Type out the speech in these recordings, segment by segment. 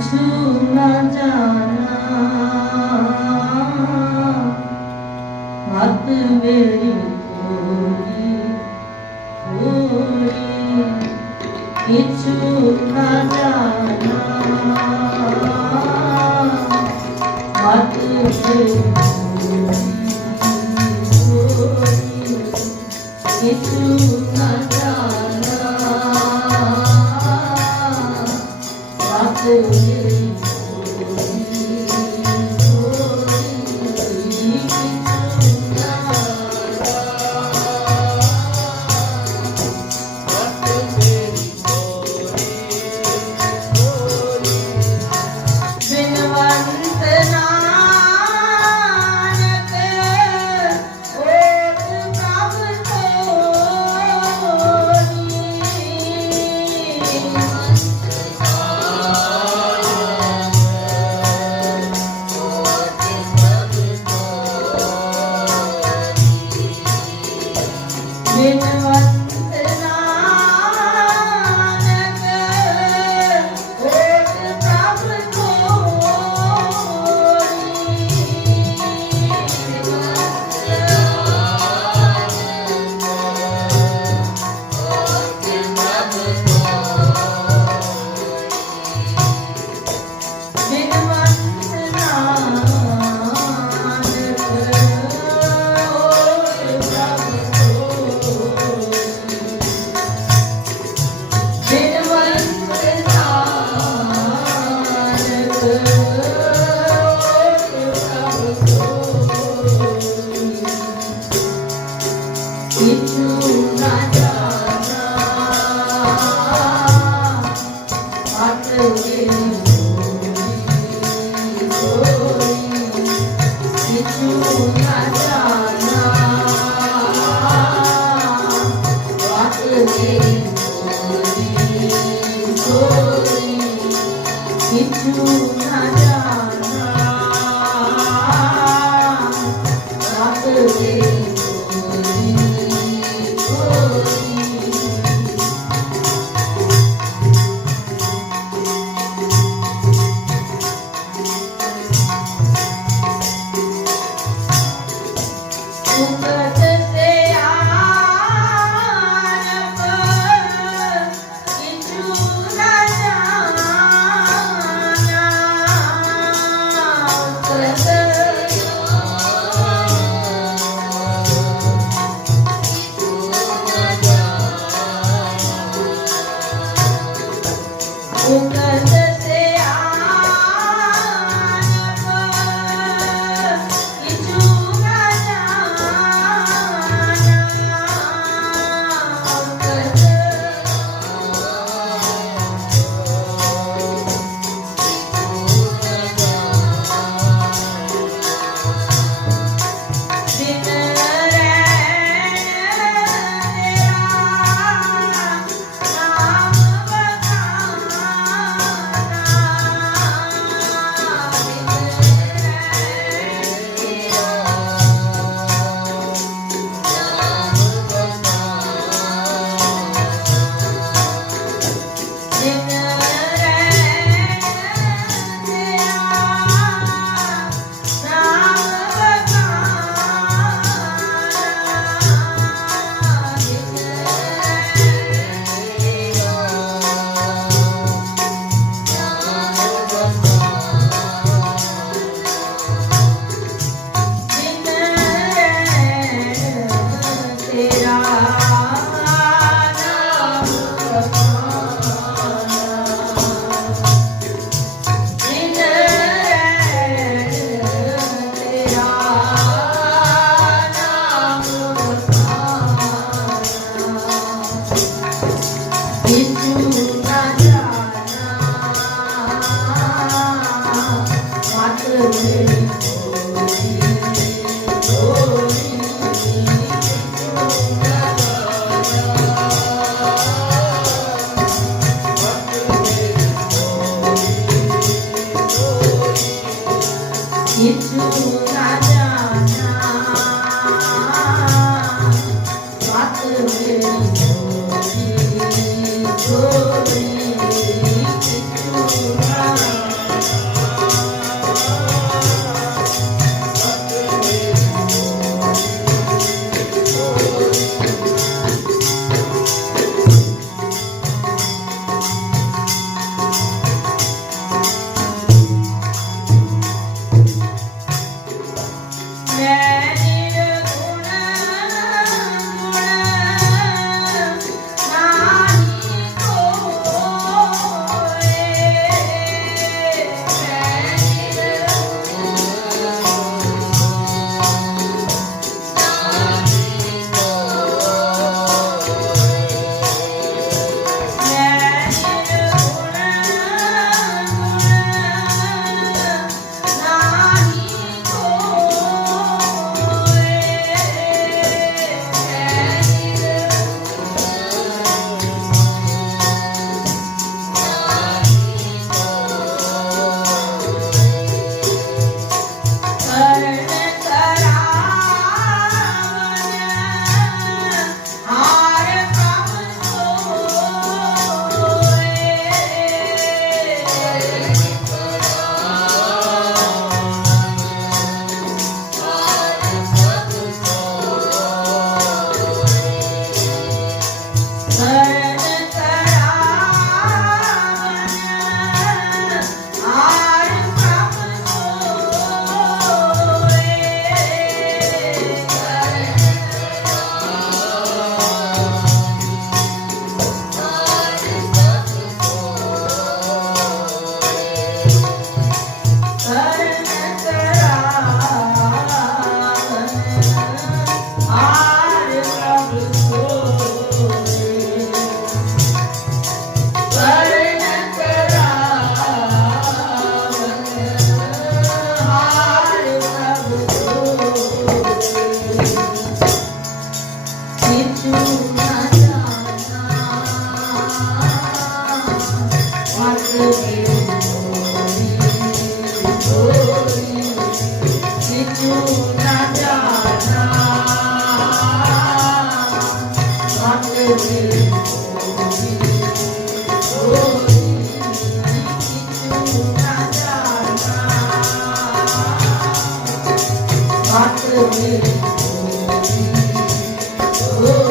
किछु न जाना बात मेरी थोड़ी थोड़ी किछु न जाना बात मेरी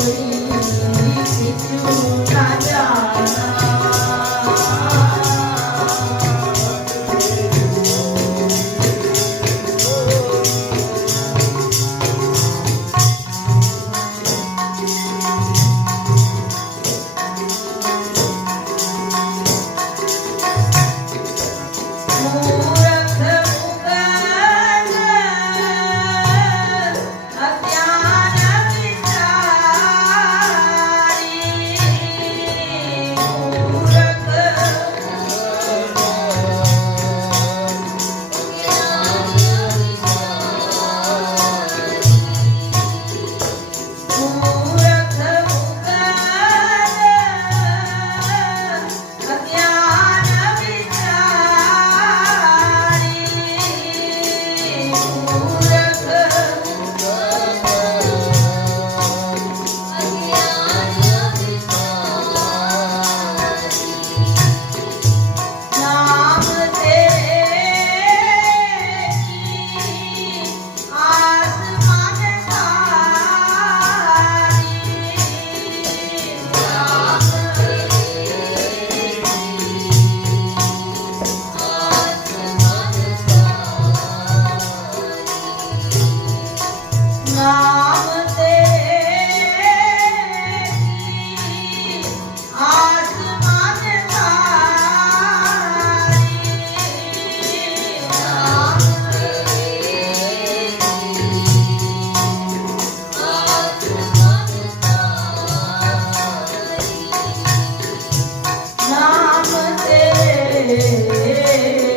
Senhor. Yeah.